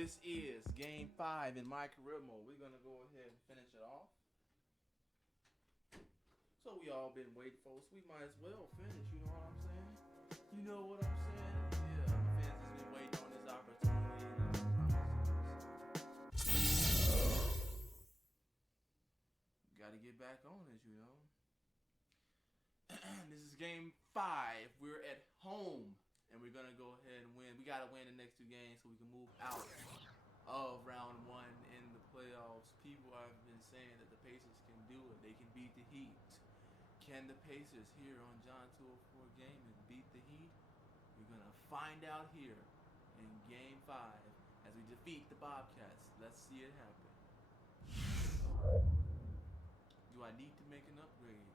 This is game 5 in my career mode. We're going to go ahead and finish it off. So we all been waiting for, so we might as well finish, you know what I'm saying? You know what I'm saying? Yeah, my fans has been waiting on this opportunity. Got to get back on it, you know. This is game 5. We're at home. And we're going to go ahead and win. We got to win the next 2 games so we can move out of round 1 in the playoffs. People have been saying that the Pacers can do it. They can beat the Heat. Can the Pacers here on John 204 Gaming beat the Heat? We're going to find out here in game 5 as we defeat the Bobcats. Let's see it happen. Do I need to make an upgrade?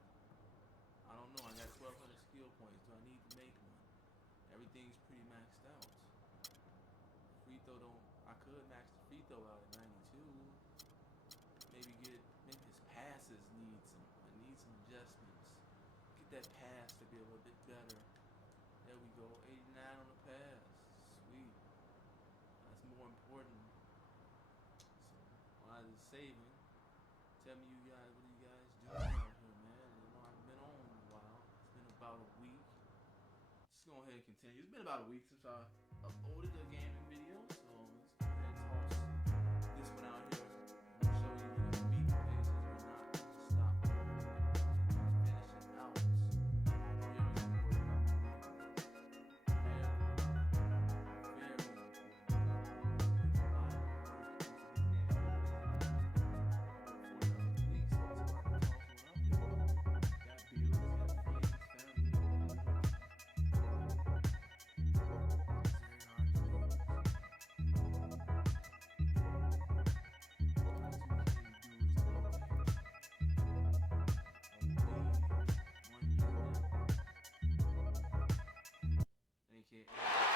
I don't know. I got 1,200 skill points. Do I need to make one? Everything's pretty maxed out. Free throw I could max the free throw out at 92. Maybe his passes need some adjustments. Get that pass to be a little bit better. There we go. 89 on the pass. Sweet. That's more important. So while I was saving, tell me you guys, what are you guys doing out here, man? You know, I've been on a while. It's been about a week. Let's go ahead and continue. It's been about a week since I uploaded a gaming video, so let's go ahead and toss this one out here. I'm gonna show you if you beat the Pacers or not. Stop. Finish it out. Very important. Very important.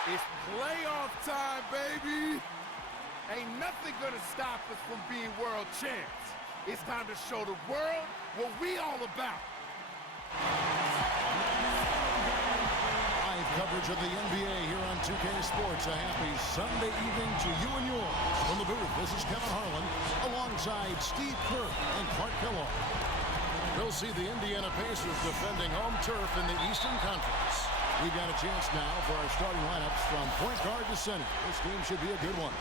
It's playoff time, baby! Ain't nothing gonna stop us from being world champs. It's time to show the world what we all about. Live coverage of the NBA here on 2K Sports. A happy Sunday evening to you and yours. From the booth, this is Kevin Harlan alongside Steve Kerr and Clark Kellogg. We'll see the Indiana Pacers defending home turf in the Eastern Conference. We've got a chance now for our starting lineups from point guard to center. This game should be a good one.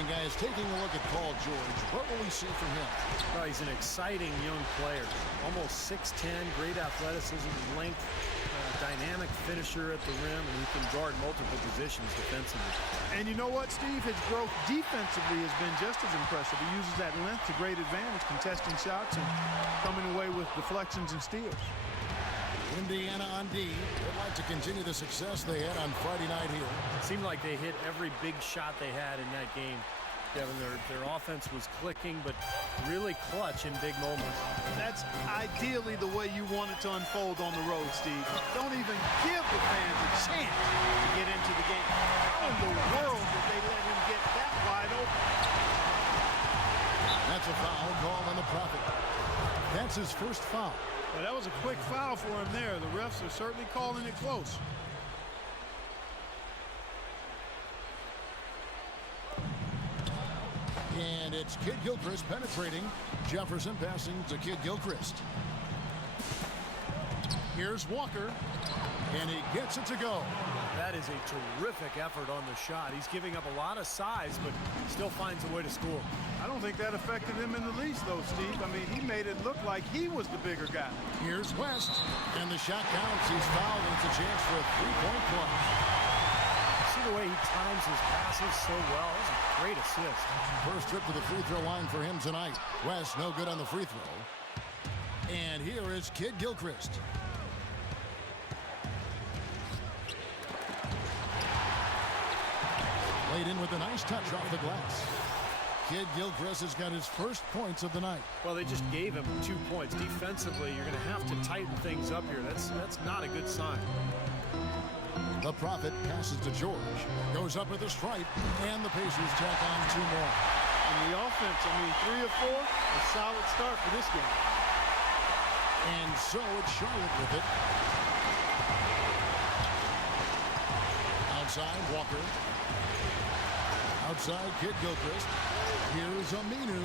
And guys, taking a look at Paul George, what will we see from him? Well, he's an exciting young player. Almost 6'10", great athleticism, length, dynamic finisher at the rim, and he can guard multiple positions defensively. And you know what, Steve? His growth defensively has been just as impressive. He uses that length to great advantage, contesting shots and coming away with deflections and steals. Indiana on D. They'd like to continue the success they had on Friday night here. It seemed like they hit every big shot they had in that game. Kevin, their offense was clicking, but really clutch in big moments. That's ideally the way you want it to unfold on the road, Steve. Don't even give the fans a chance to get into the game. How in the world did they let him get that wide open? That's a foul called on the Prophet. That's his first foul. Well, that was a quick foul for him there. The refs are certainly calling it close. And it's Kid Gilchrist penetrating. Jefferson passing to Kid Gilchrist. Here's Walker, and he gets it to go. That is a terrific effort on the shot. He's giving up a lot of size, but still finds a way to score. I don't think that affected him in the least, though, Steve. I mean, he made it look like he was the bigger guy. Here's West, and the shot counts. He's fouled, and it's a chance for a three-point play. See the way he times his passes so well. It's a great assist. First trip to the free throw line for him tonight. West no good on the free throw. And here is Kid Gilchrist. Laid in with a nice touch off the glass. Kid Gilchrist has got his first points of the night. Well, they just gave him 2 points. Defensively, you're going to have to tighten things up here. That's not a good sign. The Prophet passes to George. Goes up with a stripe, and the Pacers tack on 2 more. And the offense, I mean, 3 of 4, a solid start for this game. And so it's Charlotte with it. Outside, Walker. Outside, Kid Gilchrist. Here's Aminu.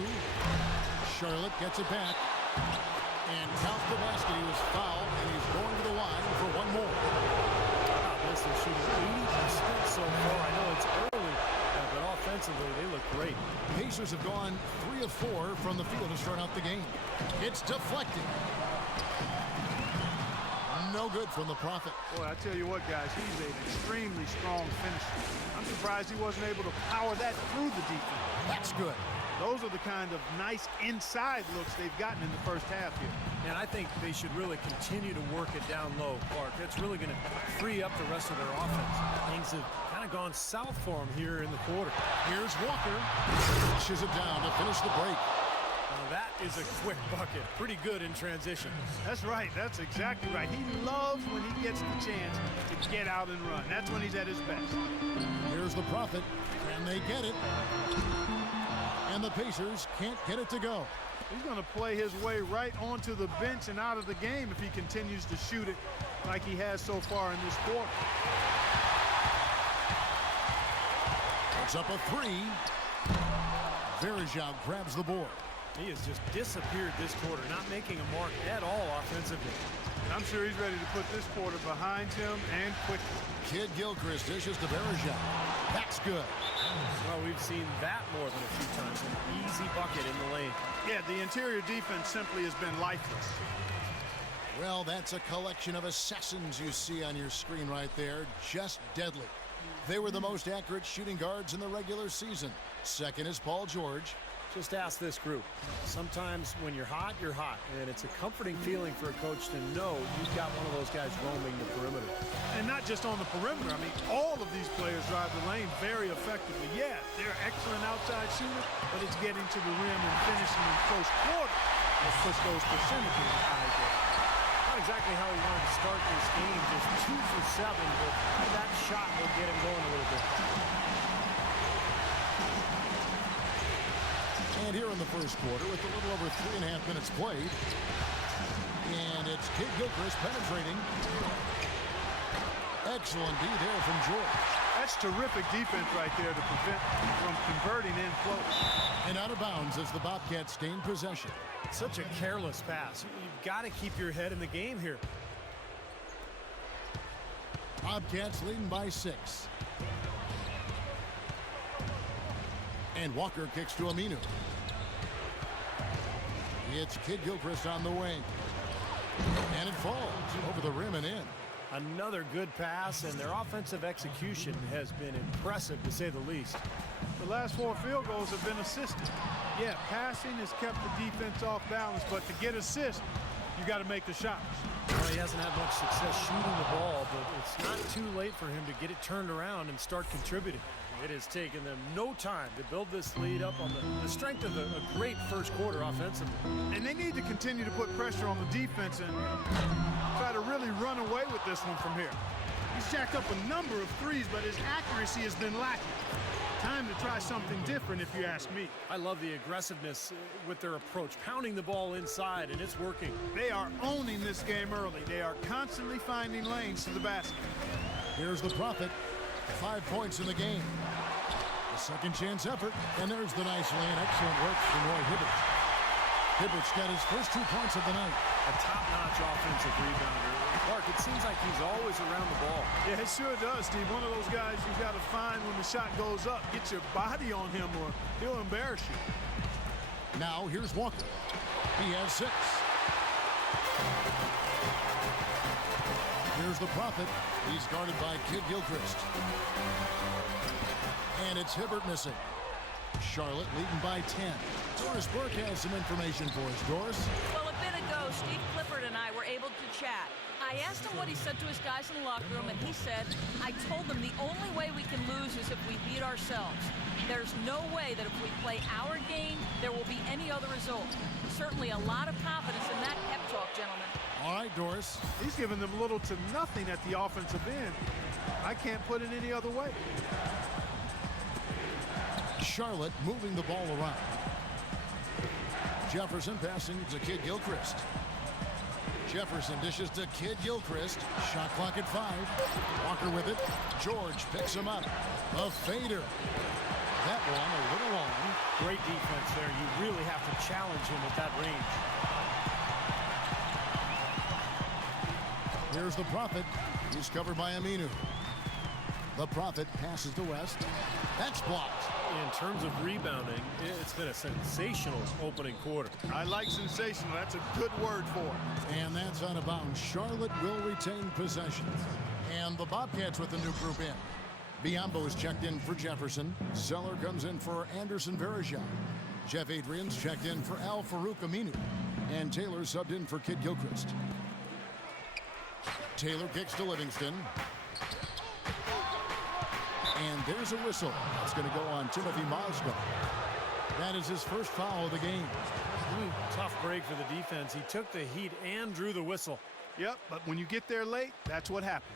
Charlotte gets it back. And counts the basket. He was fouled, and he's going to the line for one more. Wow, this is shooting 80% so far. I know it's early, but offensively, they look great. Pacers have gone 3 of 4 from the field to start out the game. It's deflected. No good from the Prophet. Boy, I tell you what, guys, he's an extremely strong finisher. I'm surprised he wasn't able to power that through the defense. That's good. Those are the kind of nice inside looks they've gotten in the first half here. And I think they should really continue to work it down low, Clark. That's really going to free up the rest of their offense. Things have kind of gone south for them here in the quarter. Here's Walker. Pushes it down to finish the break. That is a quick bucket. Pretty good in transition. That's right. That's exactly right. He loves when he gets the chance to get out and run. That's when he's at his best. Here's the Prophet. Can they get it? And the Pacers can't get it to go. He's going to play his way right onto the bench and out of the game if he continues to shoot it like he has so far in this quarter. It's up a 3. Verjao grabs the board. He has just disappeared this quarter, not making a mark at all offensively. And I'm sure he's ready to put this quarter behind him and quickly. Kid Gilchrist dishes to Verjao. That's good. Well, we've seen that more than a few times. An easy bucket in the lane. Yeah, the interior defense simply has been lifeless. Well, that's a collection of assassins you see on your screen right there. Just deadly. They were the most accurate shooting guards in the regular season. Second is Paul George. Just ask this group. Sometimes when you're hot, and it's a comforting feeling for a coach to know you've got one of those guys roaming the perimeter. And not just on the perimeter. I mean, all of these players drive the lane very effectively. Yeah, they're excellent outside shooters, but it's getting to the rim and finishing in close quarter that puts those percentages high there. Not exactly how he wanted to start this game, just 2 for 7, but that shot will get him going a little bit. And here in the first quarter, with a little over 3.5 minutes played, and it's Kid Gilchrist penetrating. Excellent D there from George. That's terrific defense right there to prevent from converting in close. And out of bounds as the Bobcats gain possession. Such a careless pass. You've got to keep your head in the game here. Bobcats leading by 6. And Walker kicks to Aminu. It's Kid Gilchrist on the wing. And it falls over the rim and in. Another good pass, and their offensive execution has been impressive, to say the least. The last 4 field goals have been assisted. Yeah, passing has kept the defense off balance, but to get assists, you got to make the shots. Well, he hasn't had much success shooting the ball, but it's not too late for him to get it turned around and start contributing. It has taken them no time to build this lead up on the strength of a great first quarter offensively. And they need to continue to put pressure on the defense and try to really run away with this one from here. He's jacked up a number of threes, but his accuracy has been lacking. Time to try something different, if you ask me. I love the aggressiveness with their approach, pounding the ball inside, and it's working. They are owning this game early. They are constantly finding lanes to the basket. Here's the Prophet. 5 points in the game. A second chance effort, and there's the nice lane. Excellent work from Roy Hibbert. Hibbert's got his first 2 points of the night. A top-notch offensive rebounder. Clark, it seems like he's always around the ball. Yeah, it sure does, Steve. One of those guys you've got to find when the shot goes up. Get your body on him or he'll embarrass you. Now here's Walker. He has 6. Here's the Prophet. He's guarded by Kid Gilchrist. And it's Hibbert missing. Charlotte leading by 10. Doris Burke has some information for us. Doris? Well, a bit ago, Steve Clifford and I were able to chat. I asked him what he said to his guys in the locker room, and he said, I told them the only way we can lose is if we beat ourselves. There's no way that if we play our game, there will be any other result. Certainly a lot of confidence in that pep talk, gentlemen. All right, Doris. He's given them little to nothing at the offensive end. I can't put it any other way. Charlotte moving the ball around. Jefferson passing to Kid Gilchrist. Jefferson dishes to Kid Gilchrist. Shot clock at 5. Walker with it. George picks him up. A fader. That one a little long. Great defense there. You really have to challenge him at that range. Here's the Prophet. He's covered by Aminu. The Prophet passes to West. That's blocked. In terms of rebounding, it's been a sensational opening quarter. I like sensational. That's a good word for it. And that's out of bounds. Charlotte will retain possession. And the Bobcats with the new group in. Biombo is checked in for Jefferson. Zeller comes in for Anderson Varejao. Jeff Adrian's checked in for Al Farouk Aminu. And Taylor subbed in for Kid Gilchrist. Taylor kicks to Livingston. And there's a whistle. That's going to go on Timothy Mozgov. That is his first foul of the game. Tough break for the defense. He took the heat and drew the whistle. Yep, but when you get there late, that's what happens.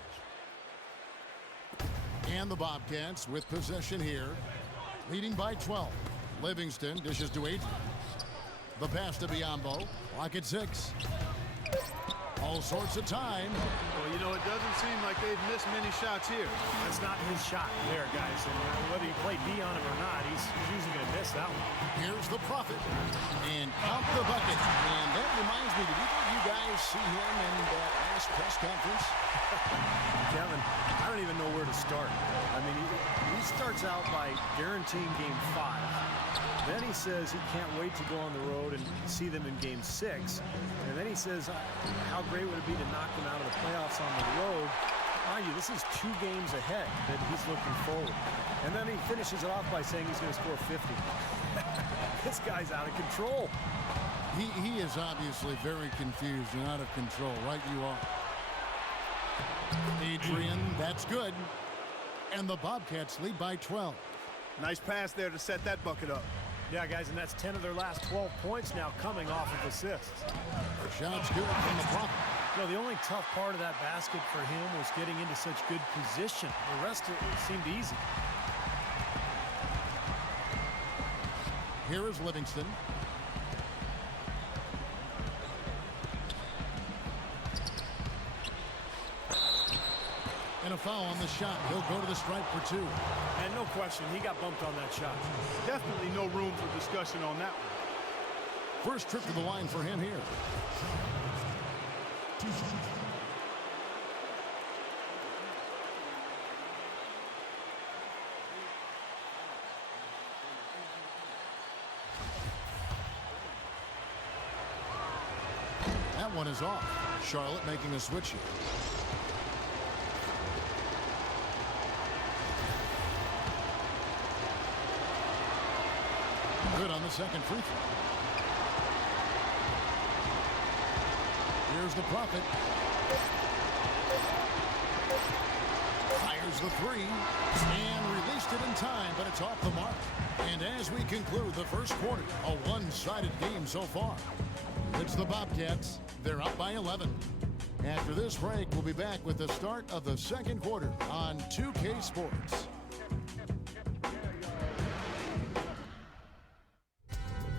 And the Bobcats with possession here, leading by 12. Livingston dishes to Adrian. The pass to Biombo. Clock at 6. All sorts of time. Well, you know, it doesn't seem like they've missed many shots here. That's not his shot there, guys. And whether you play D on him or not, he's usually going to miss that one. Here's the Prophet. And count the bucket. And that reminds me, did either of you guys see him in that last press conference? Kevin, I don't even know where to start. I mean, he starts out by guaranteeing Game 5. Then he says he can't wait to go on the road and see them in Game 6. And then he says, how great would it be to knock them out of the playoffs on the road? Mind you, this is 2 games ahead that he's looking forward. And then he finishes it off by saying he's going to score 50. This guy's out of control. He is obviously very confused and out of control. Right you are. Adrian, that's good. And the Bobcats lead by 12. Nice pass there to set that bucket up. Yeah, guys, and that's 10 of their last 12 points now coming off of assists. Shot's good from the Prophet. You know, the only tough part of that basket for him was getting into such good position. The rest of it seemed easy. Here is Livingston. And a foul on the shot. He'll go to the stripe for 2. And no question, he got bumped on that shot. Definitely no room for discussion on that one. First trip to the line for him here. That one is off. Charlotte making a switch here. Good on the second free throw. Here's the Prophet. Fires the 3 and released it in time, but it's off the mark. And as we conclude the first quarter, a one-sided game so far. It's the Bobcats. They're up by 11. After this break, we'll be back with the start of the second quarter on 2K Sports.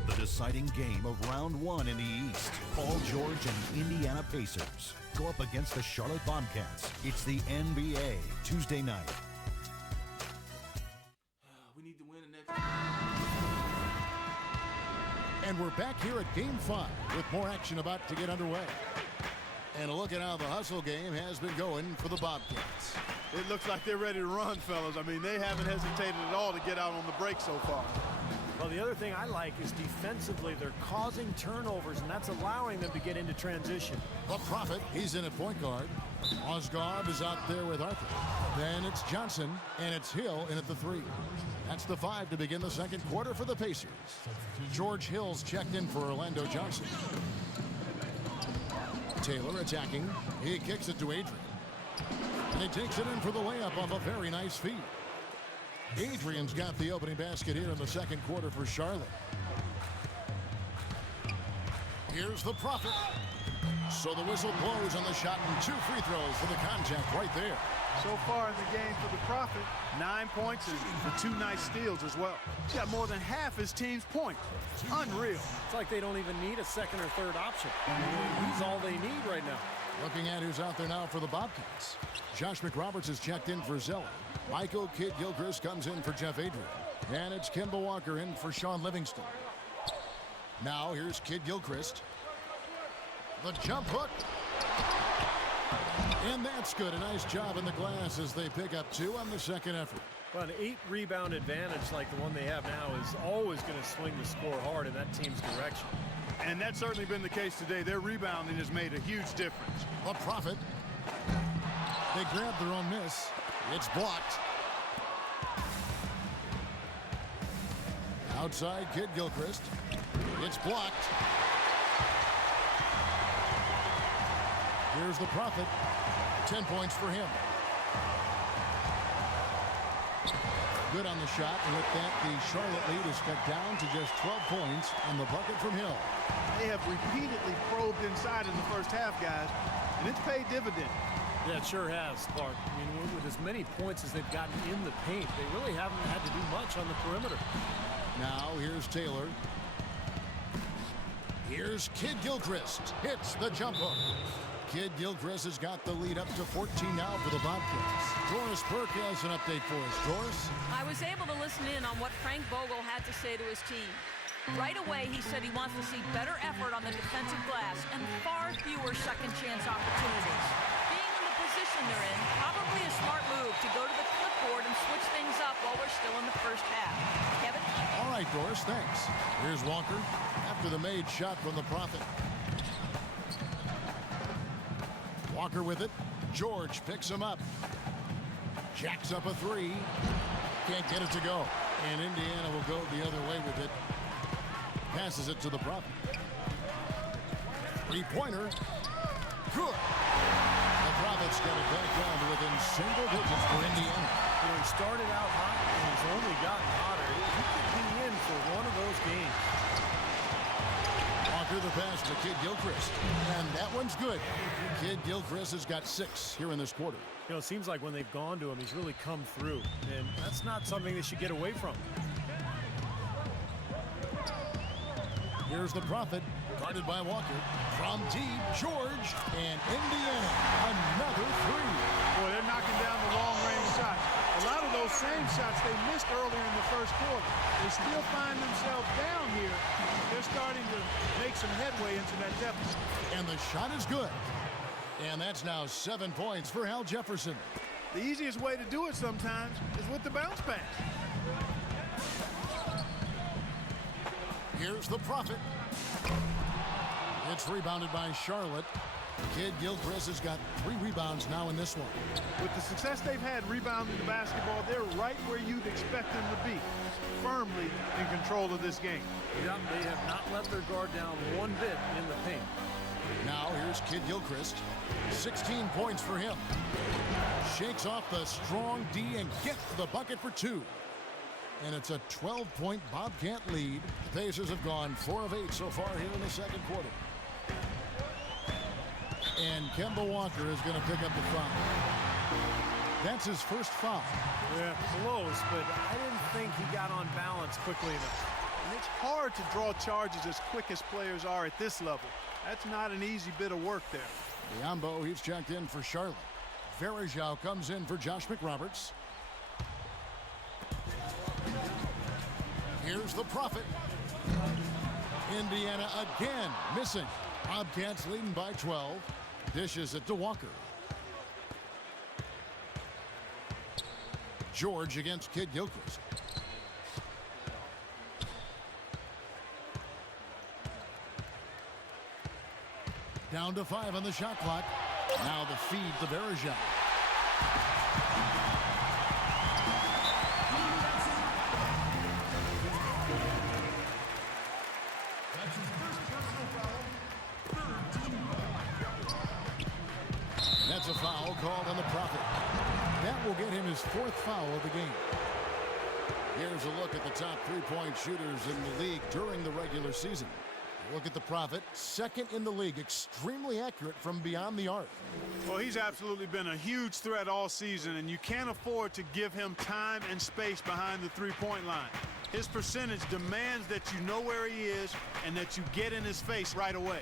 The deciding game of round 1 in the East. Paul George and the Indiana Pacers go up against the Charlotte Bobcats. It's the NBA Tuesday night. We need to win the next. And we're back here at Game 5 with more action about to get underway. And a look at how the hustle game has been going for the Bobcats. It looks like they're ready to run, fellas. I mean, they haven't hesitated at all to get out on the break so far. Well, the other thing I like is defensively, they're causing turnovers, and that's allowing them to get into transition. The Prophet, he's in at point guard. Mozgov is out there with Arthur. Then it's Johnson, and it's Hill in at the 3. That's the 5 to begin the second quarter for the Pacers. George Hill's checked in for Orlando Johnson. Taylor attacking. He kicks it to Adrian. And he takes it in for the layup off a very nice feed. Adrian's got the opening basket here in the second quarter for Charlotte. Here's the Prophet. So the whistle blows on the shot and 2 free throws for the contact right there. So far in the game for the Prophet, 9 points and for 2 nice steals as well. He's got more than half his team's points. Unreal. It's like they don't even need a second or third option. He's all they need right now. Looking at who's out there now for the Bobcats. Josh McRoberts is checked in for Zeller. Michael Kidd Gilchrist comes in for Jeff Adrian. And it's Kemba Walker in for Sean Livingston. Now here's Kid Gilchrist. The jump hook. And that's good. A nice job in the glass as they pick up 2 on the second effort. Well, an 8-rebound advantage like the one they have now is always going to swing the score hard in that team's direction. And that's certainly been the case today. Their rebounding has made a huge difference. The Prophet. They grab their own miss. It's blocked. Outside, Kid Gilchrist. It's blocked. Here's the Prophet. 10 points for him. Good on the shot, and with that, the Charlotte lead is cut down to just 12 points on the bucket from Hill. They have repeatedly probed inside in the first half, guys, and it's paid dividends. Yeah, it sure has, Clark. I mean, with as many points as they've gotten in the paint, they really haven't had to do much on the perimeter. Now, here's Taylor. Here's Kid Gilchrist. Hits the jump hook. Kid Gilchrist has got the lead up to 14 now for the Bobcats. Doris Burke has an update for us. Doris? I was able to listen in on what Frank Vogel had to say to his team. Right away, he said he wants to see better effort on the defensive glass and far fewer second-chance opportunities. Being in the position they're in, probably a smart move to go to the clipboard and switch things up while we're still in the first half. Kevin? All right, Doris, thanks. Here's Walker after the made shot from the Prophet. Walker with it. George picks him up. Jacks up a 3. Can't get it to go. And Indiana will go the other way with it. Passes it to the Prophet. 3-pointer. Good. The Prophet's got it back down to within single digits for Indiana. You know, he started out hot and he's only gotten hotter. He could be in for one of those games. Walker the pass to Kid Gilchrist. And that one's good. Kid Gilchrist has got 6 here in this quarter. You know, it seems like when they've gone to him, he's really come through. And that's not something they should get away from. Here's the Prophet, guarded by Walker. From deep, George, and Indiana, another 3. Boy, they're knocking down the long-range shots. A lot of those same shots they missed earlier in the first quarter. They still find themselves down here. They're starting to make some headway into that deficit. And the shot is good. And that's now 7 points for Al Jefferson. The easiest way to do it sometimes is with the bounce pass. Here's the Prophet. It's rebounded by Charlotte. Kid Gilchrist has got 3 rebounds now in this one. With the success they've had rebounding the basketball, they're right where you'd expect them to be, firmly in control of this game. Yep, they have not let their guard down one bit in the paint. Now here's Kid Gilchrist. 16 points for him. Shakes off the strong D and gets the bucket for 2. And it's a 12-point Bobcat lead. The Pacers have gone 4 of 8 so far here in the second quarter. And Kemba Walker is going to pick up the foul. That's his first foul. Yeah, close, but I didn't think he got on balance quickly enough. And it's hard to draw charges as quick as players are at this level. That's not an easy bit of work there. Biombo, he's checked in for Charlotte. Verajao comes in for Josh McRoberts. Here's the Prophet. Indiana again missing. Bobcats leading by 12. Dishes it to Walker. George against Kid Gilchrist. Down to 5 on the shot clock. Now the feed to Verajao. That's a foul called on the Prophet. That will get him his 4th foul of the game. Here's a look at the top 3-point shooters in the league during the regular season. Look at the Prophet, 2nd in the league, extremely accurate from beyond the arc. Well, he's absolutely been a huge threat all season, and you can't afford to give him time and space behind the three-point line. His percentage demands that you know where he is and that you get in his face right away.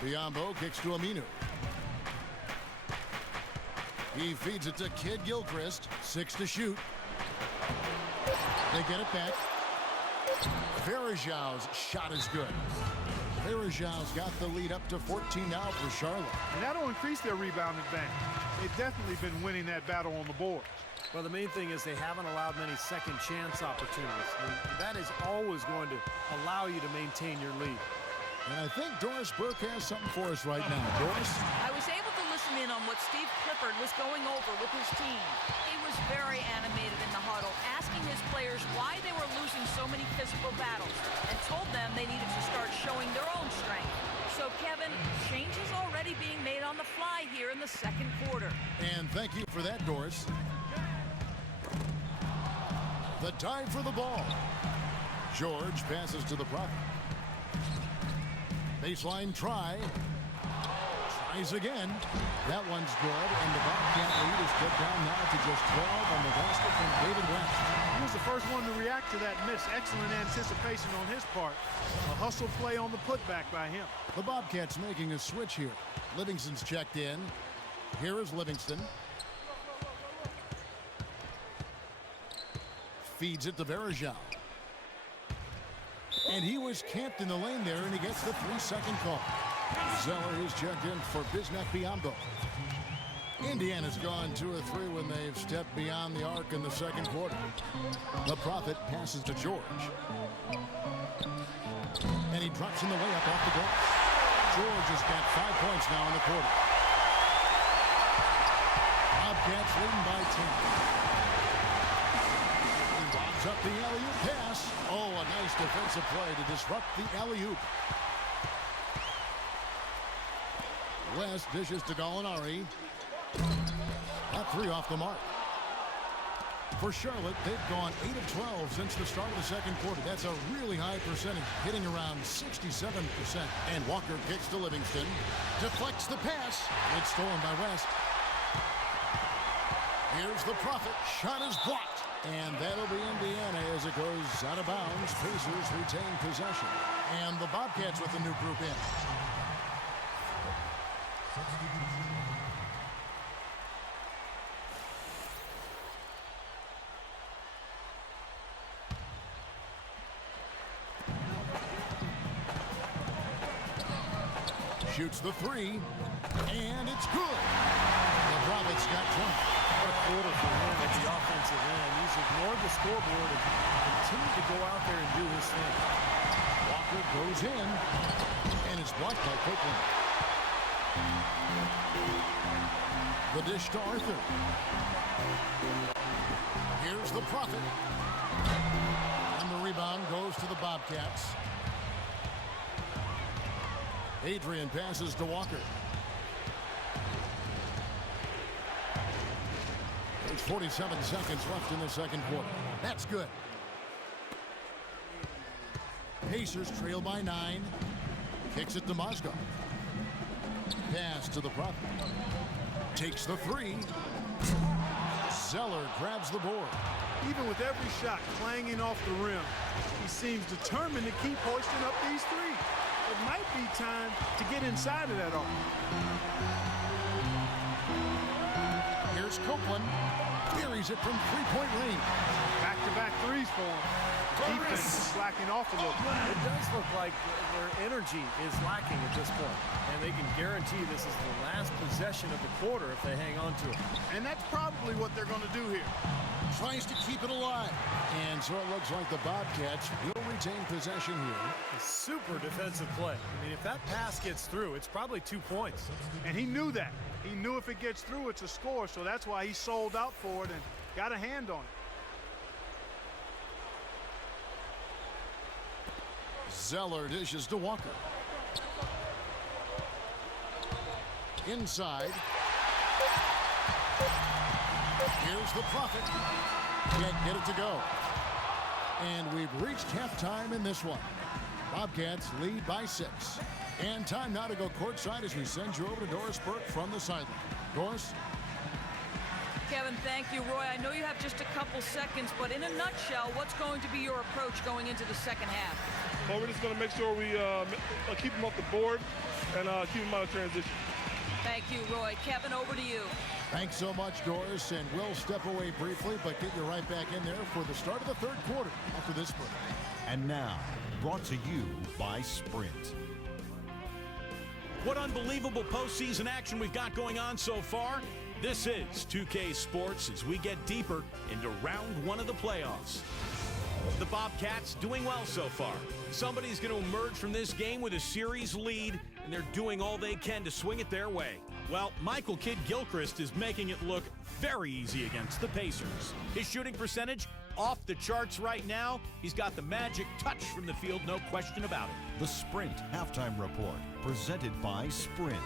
Biombo kicks to Aminu. He feeds it to Kid Gilchrist. 6 to shoot. They get it back. Varejão's shot is good. Varejão's got the lead up to 14 now for Charlotte. And that'll increase their rebound advantage. They've definitely been winning that battle on the board. Well, the main thing is they haven't allowed many second chance opportunities. And that is always going to allow you to maintain your lead. And I think Doris Burke has something for us right now. Doris? I was able to listen in on what Steve Clifford was going over with his team. He was very animated in the huddle, asking his players why they were losing so many physical battles, and told them they needed to start showing their own strength. So, Kevin, changes already being made on the fly here in the second quarter. And thank you for that, Doris. The dive for the ball. George passes to the Prophet. Baseline try. Tries again. That one's good, and the Bobcat lead is cut down now to just 12 on the basket from David West. He was the first one to react to that miss. Excellent anticipation on his part. A hustle play on the putback by him. The Bobcats making a switch here. Livingston's checked in. Here is Livingston. Feeds it to Varejão. And he was camped in the lane there, and he gets the 3-second call. Zeller is checked in for Bismack Biyombo. Indiana's gone 2 of 3 when they've stepped beyond the arc in the second quarter. The Prophet passes to George. And he drops in the layup off the glass. George has got 5 points now in the quarter. Bobcats leading by 10. He lobs up the alley-oop pass. Oh, a nice defensive play to disrupt the alley-oop. West dishes to Gallinari. A 3 off the mark. For Charlotte, they've gone 8 of 12 since the start of the second quarter. That's a really high percentage, hitting around 67%. And Walker kicks to Livingston. Deflects the pass. It's stolen by West. Here's the Prophet. Shot is blocked. And that'll be Indiana as it goes out of bounds. Pacers retain possession. And the Bobcats with the new group in. Shoots the 3, and it's good. The Prophet's got 20. What a quarter for him at the offensive end. He's ignored the scoreboard and continued to go out there and do his thing. Walker goes in, and it's blocked by Copeland. The dish to Arthur. Here's the Prophet. And the rebound goes to the Bobcats. Adrian passes to Walker. There's 47 seconds left in the second quarter. That's good. Pacers trail by 9. Kicks it to Mozgov. Pass to the Prophet. Takes the 3. Zeller grabs the board. Even with every shot clanging off the rim, he seems determined to keep hoisting up these threes. It might be time to get inside of that arc. Here's Copeland. Buries it from three-point range. Back-to-back threes for him. Defense is slacking off a little. It does look like their energy is lacking at this point. And they can guarantee this is the last possession of the quarter if they hang on to it. And that's probably what they're going to do here. Tries to keep it alive. And so it looks like the Bobcats will retain possession here. A super defensive play. I mean, if that pass gets through, it's probably 2 points. And he knew that. He knew if it gets through, it's a score. So that's why he sold out for it and got a hand on it. Zeller dishes to Walker. Inside. Here's the Prophet. Can't get it to go. And we've reached halftime in this one. Bobcats lead by 6. And time now to go courtside as we send you over to Doris Burke from the sideline. Doris? Kevin, thank you. Roy, I know you have just a couple seconds, but in a nutshell, what's going to be your approach going into the second half? Well, we're just going to make sure we keep them off the board and keep them out of transition. Thank you, Roy. Kevin, over to you. Thanks so much, Doris, and we'll step away briefly, but get you right back in there for the start of the third quarter after this break. And now, brought to you by Sprint. What unbelievable postseason action we've got going on so far. This is 2K Sports as we get deeper into round one of the playoffs. The Bobcats doing well so far. Somebody's going to emerge from this game with a series lead, and they're doing all they can to swing it their way. Well, Michael Kidd-Gilchrist is making it look very easy against the Pacers. His shooting percentage off the charts right now. He's got the magic touch from the field, no question about it. The Sprint Halftime Report, presented by Sprint.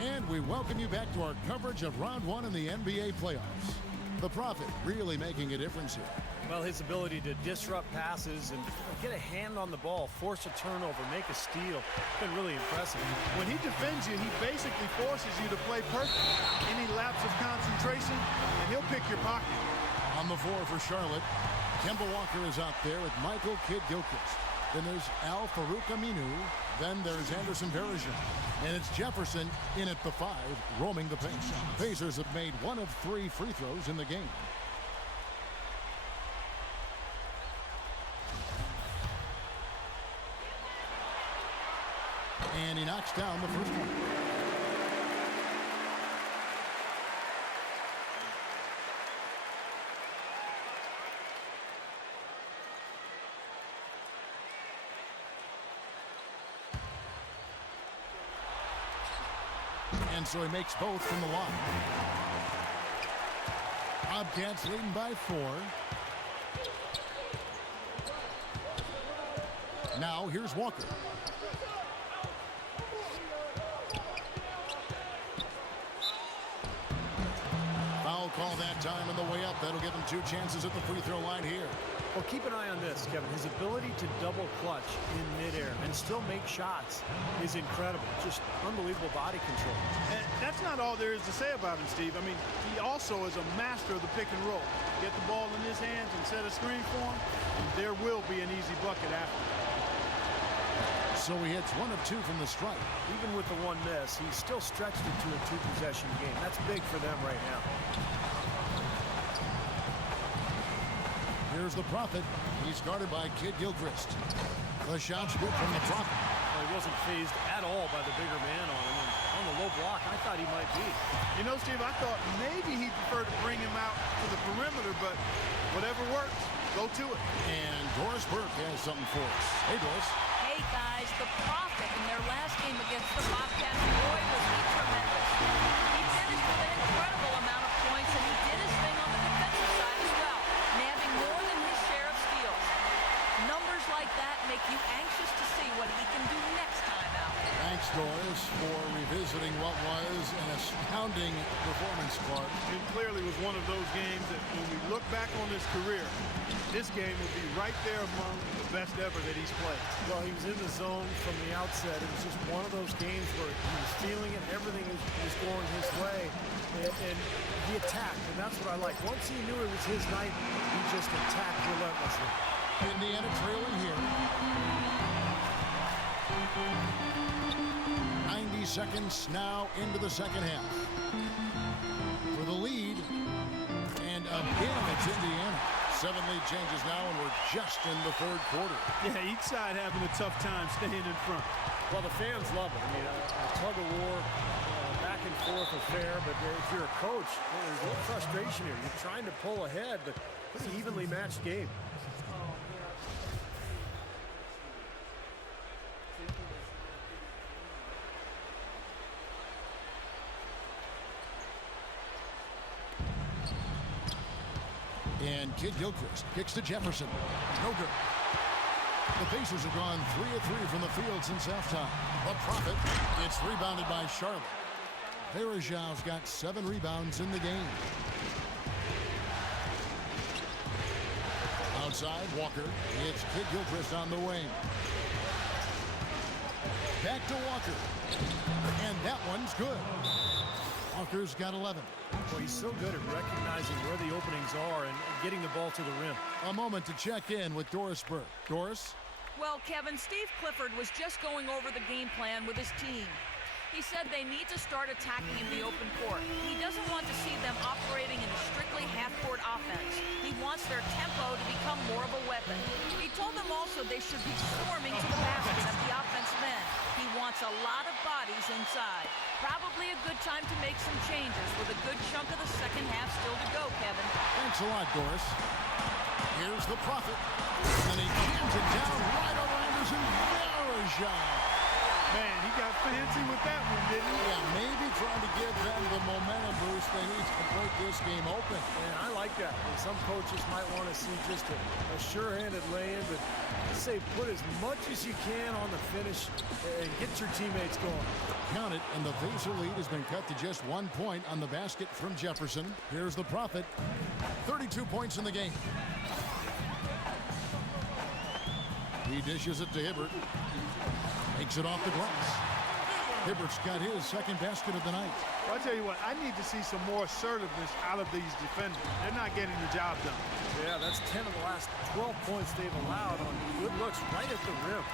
And we welcome you back to our coverage of round one in the NBA playoffs. The Prophet really making a difference here. Well, his ability to disrupt passes and get a hand on the ball, force a turnover, make a steal, been really impressive. When he defends you, he basically forces you to play perfect. Any lapse of concentration, and he'll pick your pocket. On the floor for Charlotte, Kemba Walker is out there with Michael Kidd-Gilchrist. Then there's Al-Farouq Aminu. Then there's Anderson Varejao. And it's Jefferson in at the 5, roaming the paint. Pacers have made 1 of 3 free throws in the game. And he knocks down the first one. And so he makes both from the line. Bobcats leading by 4. Now here's Walker. Foul call that time on the way up. That'll give him 2 chances at the free throw line here. Well, keep an eye on this, Kevin. His ability to double clutch in midair and still make shots is incredible. Just unbelievable body control. And that's not all there is to say about him, Steve. I mean, he also is a master of the pick and roll. Get the ball in his hands and set a screen for him, and there will be an easy bucket after. So he hits 1 of 2 from the strike. Even with the 1 miss, he's still stretched it to a 2-possession game. That's big for them right now. Here's the Prophet. He's guarded by Kidd-Gilchrist. The shot's good from the Prophet. Well, he wasn't phased at all by the bigger man on him. And on the low block, I thought he might be. You know, Steve, I thought maybe he'd prefer to bring him out to the perimeter, but whatever works, go to it. And Doris Burke has something for us. Hey, Doris. Hey, guys, the Prophet in their last game against the Bobcats, boy, was he tremendous. He finished with an incredible amount of points, and he did his thing on the defensive side as well, nabbing more than his share of steals. Numbers like that make you anxious to see what he can do next time out. Thanks, Doris, for revisiting what was an astounding performance, Clark. It clearly was one of those games that when we look back on his career, this game will be right there among the best ever that he's played. Well, he was in the zone from the outset. It was just one of those games where he was feeling it. Everything was going his way. And he attacked, and that's what I like. Once he knew it was his night, he just attacked relentlessly. Indiana trailing here. 90 seconds now into the second half. For the lead, and again it's Indiana. 7 lead changes now, and we're just in the third quarter. Yeah, each side having a tough time staying in front. Well, the fans love it. I mean, a tug of war, back and forth affair, but if you're a coach, there's a little frustration here. You're trying to pull ahead, but it's an evenly matched game. And Kidd-Gilchrist kicks to Jefferson. No good. The Pacers have gone 3 of 3 from the field since halftime. The Prophet, it's rebounded by Charlotte. Varejao's got 7 rebounds in the game. Outside, Walker. It's Kidd-Gilchrist on the wing. Back to Walker. And that one's good. Walker's got 11. Well, he's so good at recognizing where the openings are and getting the ball to the rim. A moment to check in with Doris Burke. Doris? Well, Kevin, Steve Clifford was just going over the game plan with his team. He said they need to start attacking in the open court. He doesn't want to see them operating in a strictly half-court offense. He wants their tempo to become more of a weapon. He told them also they should be swarming to the basket at the offensive end. He wants a lot of bodies inside. Probably a good time to make some changes with a good chunk of the second half still to go, Kevin. Thanks a lot, Doris. Here's the Prophet. And he jams it down right over Anderson. Varejao. Man, he got fancy with that one, didn't he? Yeah, maybe trying to give them the momentum boost they need to break this game open. And I like that. And some coaches might want to see just a sure-handed lay-in, but I say put as much as you can on the finish and get your teammates going. Count it, and the Pacer lead has been cut to just 1 point on the basket from Jefferson. Here's the Prophet. 32 points in the game. He dishes it to Hibbert. Makes it off the glass. Hibbert's got his second basket of the night. Well, I tell you what, I need to see some more assertiveness out of these defenders. They're not getting the job done. Yeah, that's 10 of the last 12 points they've allowed on good looks right at the rim.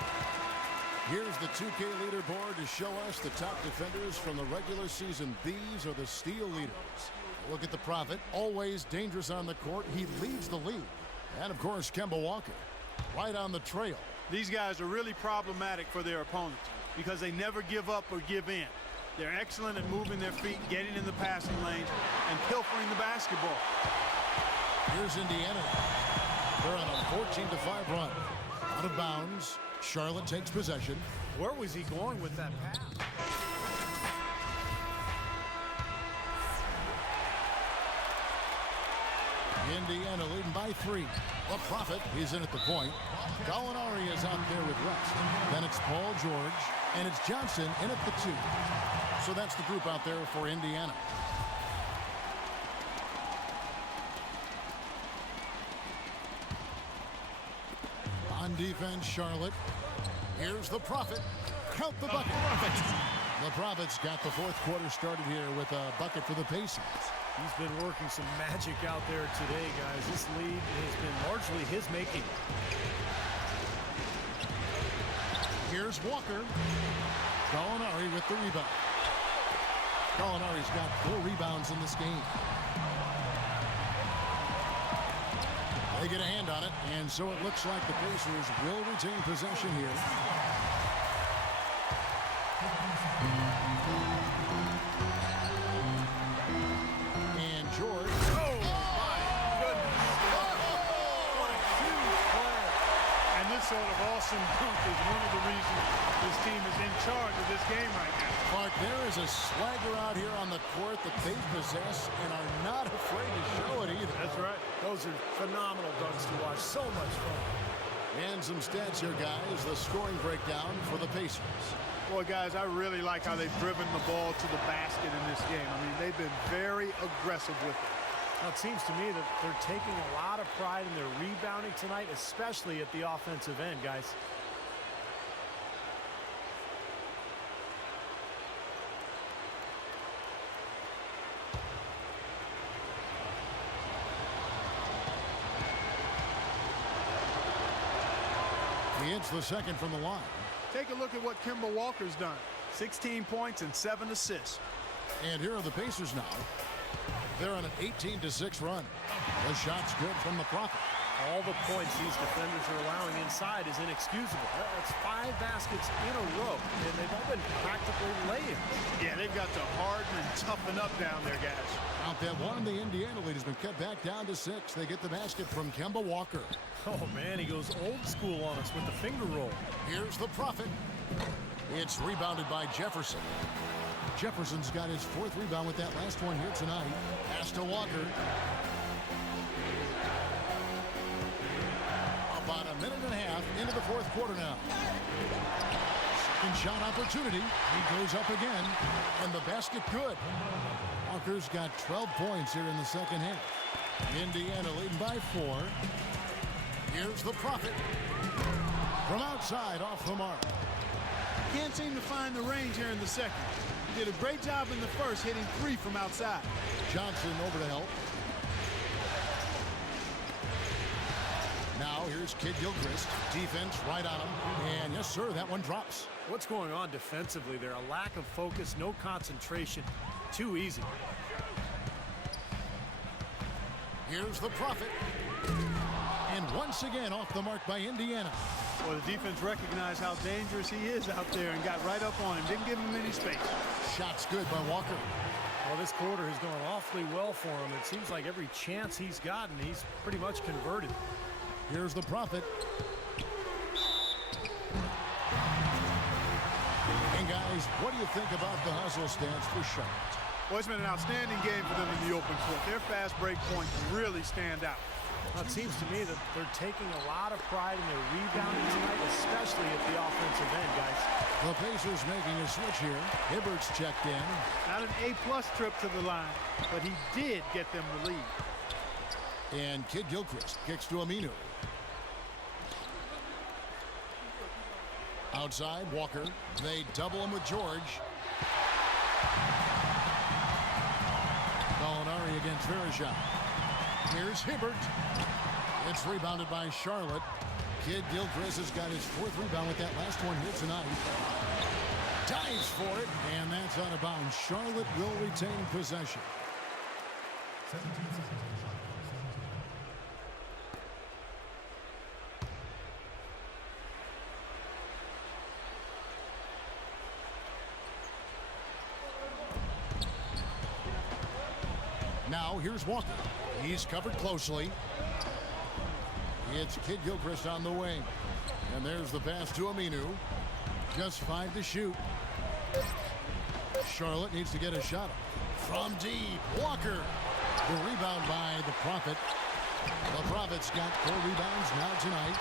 Here's the 2K leaderboard to show us the top defenders from the regular season. These are the steal leaders. Look at the Prophet, always dangerous on the court. He leads the league. And, of course, Kemba Walker, right on the trail. These guys are really problematic for their opponents because they never give up or give in. They're excellent at moving their feet, getting in the passing lanes, and pilfering the basketball. Here's Indiana. They're on a 14-5 run. Out of bounds. Charlotte takes possession. Where was he going with that pass? Indiana leading by 3. The Prophet is in at the point. Gallinari is out there with West. Then it's Paul George, and it's Johnson in at the 2. So that's the group out there for Indiana. On defense, Charlotte. Here's the Prophet. Count the bucket. The Prophet's got the fourth quarter started here with a bucket for the Pacers. He's been working some magic out there today, guys. This lead has been largely his making. Here's Walker. Gallinari with the rebound. Gallinari's got 4 rebounds in this game. They get a hand on it, and so it looks like the Pacers will retain possession here. And George. Oh, my goodness. What a huge play. And this sort of awesome dunk is one of the reasons this team is in charge of this game right now. Clark, there is a swagger out here on the court that they possess and are not afraid to show it either. That's right. Those are phenomenal dunks to watch. So much fun. And some stats here, guys. The scoring breakdown for the Pacers. Boy, guys, I really like how they've driven the ball to the basket in this game. I mean, they've been very aggressive with it. Now, it seems to me that they're taking a lot of pride in their rebounding tonight, especially at the offensive end, guys. He hits the second from the line. Take a look at what Kemba Walker's done. 16 points and 7 assists. And here are the Pacers now. They're on an 18-6 run. The shot's good from the Prophet. All the points these defenders are allowing inside is inexcusable. That's 5 baskets in a row, and they've all been practical lay-ins. Yeah, they've got to harden and toughen up down there, guys. Out that one, the Indiana lead has been cut back down to 6. They get the basket from Kemba Walker. Oh, man, he goes old school on us with the finger roll. Here's the Prophet. It's rebounded by Jefferson. Jefferson's got his 4th rebound with that last one here tonight. Pass to Walker. About a minute and a half into the 4th quarter now. Second shot opportunity. He goes up again, and the basket good. Walker's got 12 points here in the second half. Indiana leading by 4. Here's the Prophet. From outside, off the mark. Can't seem to find the range here in the second. He did a great job in the first, hitting 3 from outside. Johnson over to help. Now here's Kid Gilchrist. Defense right on him. And yes, sir, that one drops. What's going on defensively there? A lack of focus, no concentration. Too easy. Here's the Prophet. And once again off the mark by Indiana. Well, the defense recognized how dangerous he is out there and got right up on him. Didn't give him any space. Shot's good by Walker. Well, this quarter has gone awfully well for him. It seems like every chance he's gotten, he's pretty much converted. Here's the Prophet. And guys, what do you think about the hustle stance for Charlotte? Well, it's been an outstanding game for them in the open court. Their fast break points really stand out. Well, it seems to me that they're taking a lot of pride in their rebounding tonight, especially at the offensive end, guys. The Pacers making a switch here. Hibbert's checked in. Not an A-plus trip to the line, but he did get them the lead. And Kid Gilchrist kicks to Aminu. Outside, Walker. They double him with George. Gallinari against Verija. Here's Hibbert. It's rebounded by Charlotte. Kid Gilchrist has got his 4th rebound with that last one here tonight. Dives for it, and that's out of bounds. Charlotte will retain possession. 17 seconds. Now here's Walker. He's covered closely. It's Kid Gilchrist on the wing. And there's the pass to Aminu. Just 5 to shoot. Charlotte needs to get a shot from deep. Walker. The rebound by the Prophet. The Prophet's got 4 rebounds now tonight.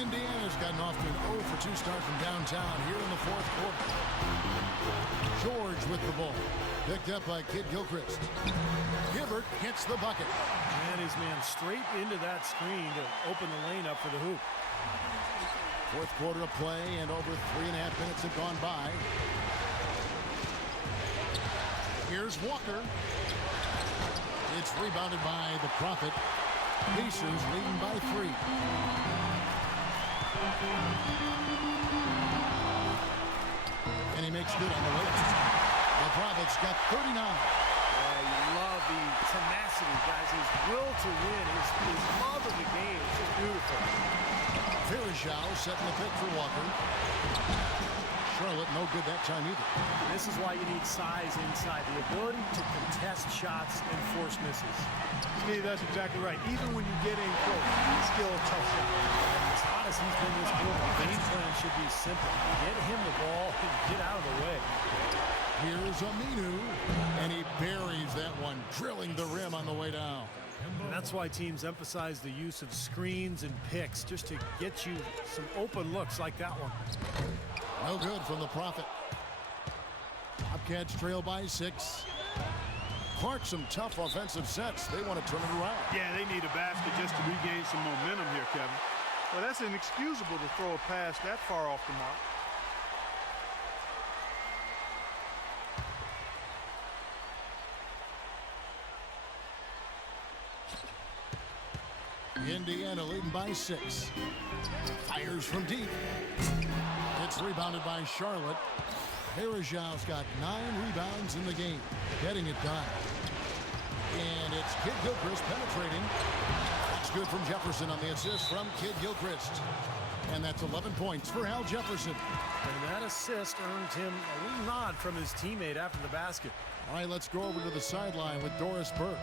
Indiana's gotten off to an 0 for 2 start from downtown here in the 4th quarter. George with the ball. Picked up by Kid Gilchrist. Hibbert hits the bucket. And his man straight into that screen to open the lane up for the hoop. 4th quarter of play, and over 3.5 minutes have gone by. Here's Walker. It's rebounded by the Prophet. Pacers leading by 3. And he makes good on the way. The Prophet's got 39. Yeah, you love the tenacity, guys. His will to win, his love of the game. It's just beautiful. Verija setting the pick for Walker. Charlotte no good that time either. This is why you need size inside. The ability to contest shots and force misses. Steve, that's exactly right. Even when you get in close, it's still a tough shot. As hot as he's been this quarter, the game plan should be simple. Get him the ball and get out of the way. Here's Aminu, and he buries that one, drilling the rim on the way down. And that's why teams emphasize the use of screens and picks, just to get you some open looks like that one. No good from the Prophet. Bobcats trail by 6. Clark, some tough offensive sets. They want to turn it around. Yeah, they need a basket just to regain some momentum here, Kevin. Well, that's inexcusable to throw a pass that far off the mark. Indiana leading by 6. Fires from deep. It's rebounded by Charlotte. Verija's got 9 rebounds in the game, getting it done. And it's Kid Gilchrist penetrating. That's good from Jefferson on the assist from Kid Gilchrist. And that's 11 points for Al Jefferson. And that assist earned him a little nod from his teammate after the basket. All right, let's go over to the sideline with Doris Burke.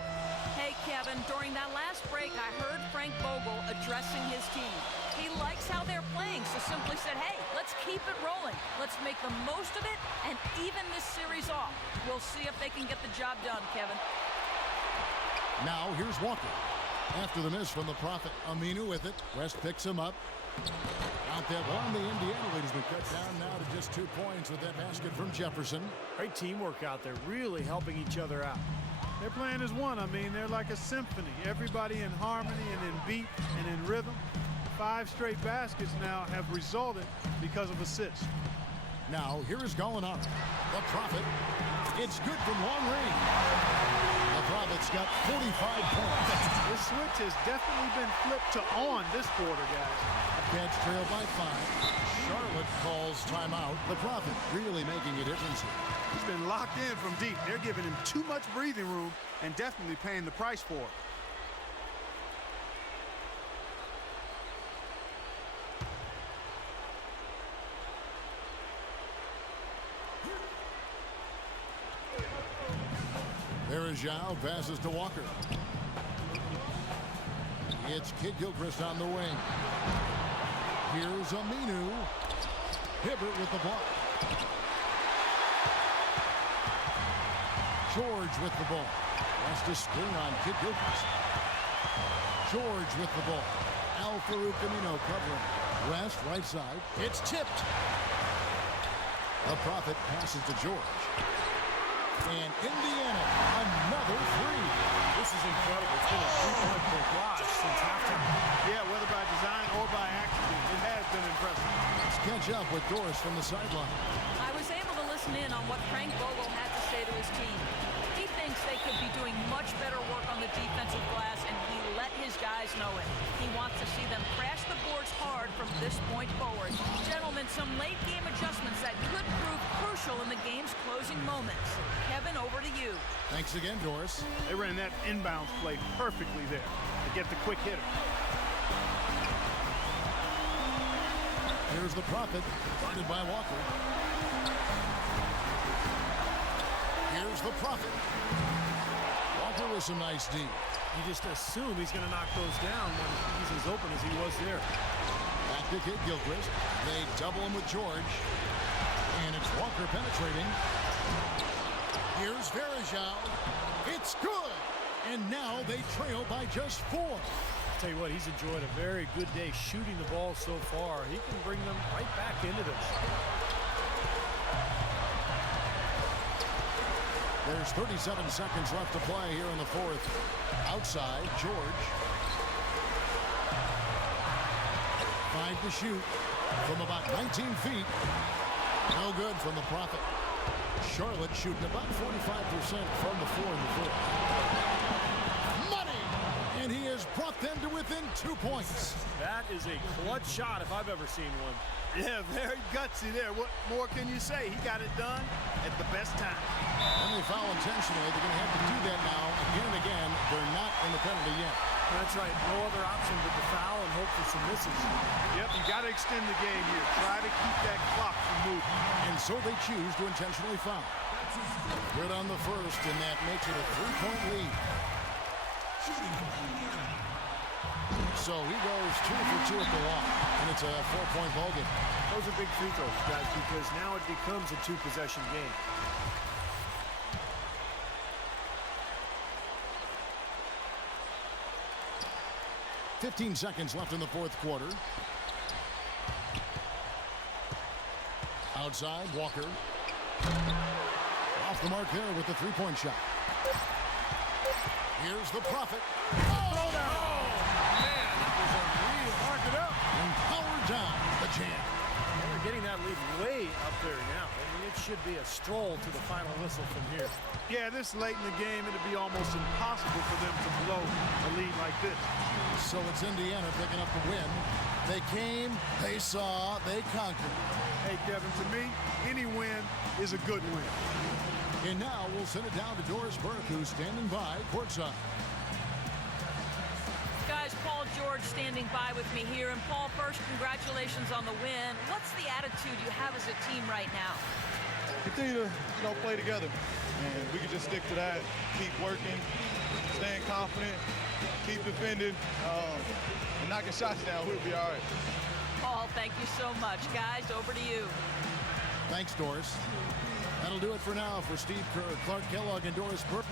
Hey, Kevin, during that last break, I heard Frank Vogel addressing his team. He likes how they're playing, so simply said, hey, let's keep it rolling. Let's make the most of it and even this series off. We'll see if they can get the job done, Kevin. Now, here's Walker. After the miss from the Prophet, Aminu with it. West picks him up. Out that one, the Indiana lead has been cut down now to just 2 points with that basket from Jefferson. Great teamwork out there, really helping each other out. Their plan is one. I mean, they're like a symphony. Everybody in harmony and in beat and in rhythm. 5 straight baskets now have resulted because of assists. Now, here is Gallinari. The Prophet. It's good from long range. The Prophet's got 45 points. This switch has definitely been flipped to on this quarter, guys. Cats trail by 5. Charlotte calls timeout. The Prophet really making a difference here. He's been locked in from deep. They're giving him too much breathing room and definitely paying the price for it. There is Zhao, passes to Walker. It's Kid Gilchrist on the wing. Here's Aminu. Hibbert with the ball. George with the ball. Wants to spring on Kid Gilchrist. George with the ball. Al-Farouq Aminu covering. West, right side. It's tipped. The Prophet passes to George. And Indiana, another three. This is incredible. It's been a three-point barrage since halftime. Yeah, whether by design or by accident, it has been impressive. Let's catch up with Doris from the sideline. I was able to listen in on what Frank Vogel had to say to his team. He thinks they could be doing much better work on the defensive glass, and he let his guys know it. He wants to see them crash the boards hard from this point forward. Gentlemen, some late-game adjustments that could prove crucial in the game's closing moments. Kevin, over to you. Thanks again, Doris. They ran that inbounds play perfectly there to get the quick hitter. Here's the Prophet, guarded by Walker. Here's the Prophet. Walker with some nice D. You just assume he's going to knock those down when he's as open as he was there. Back to Kid Gilchrist. They double him with George. And it's Walker penetrating. Here's Verajao. It's good. And now they trail by just 4. I'll tell you what, he's enjoyed a very good day shooting the ball so far. He can bring them right back into this. There's 37 seconds left to play here in the fourth. Outside, George. 5 to shoot from about 19 feet. No good from the Prophet. Charlotte shooting about 45% from the floor in the fourth. Money! And he has brought them to within 2 points. That is a clutch shot if I've ever seen one. Yeah, very gutsy there. What more can you say? He got it done at the best time. And they foul intentionally. They're going to have to do that now again and again. They're not in the penalty yet. That's right. No other option but to foul and hope for some misses. Yep, you got to extend the game here. Try to keep that clock from moving. And so they choose to intentionally foul. Good on the first, and that makes it a 3-point lead. So he goes 2 for 2 at the line, and it's a 4-point ball game. Those are big free throws, guys, because now it becomes a 2-possession game. $15 seconds left in the fourth quarter. Outside, Walker. Off the mark there with the 3-point shot. Here's the Prophet. Throw down. Oh, man, that was unreal. Mark it up. And powered down the jam. They're getting that lead way up there now. I mean, it should be a stroll to the final whistle from here. Yeah, this late in the game, it'd be almost impossible for them to blow a lead like this. So it's Indiana picking up the win. They came, they saw, they conquered. Hey, Kevin, to me, any win is a good win. And now we'll send it down to Doris Burke, who's standing by courtside. Guys, Paul George standing by with me here. And Paul, first, congratulations on the win. What's the attitude you have as a team right now? Continue to play together, and we can just stick to that. Keep working, staying confident, keep defending, and knocking shots down. We'll be all right. Paul, thank you so much. Guys, over to you. Thanks, Doris. That'll do it for now for Steve Kerr, Clark Kellogg, and Doris Burke.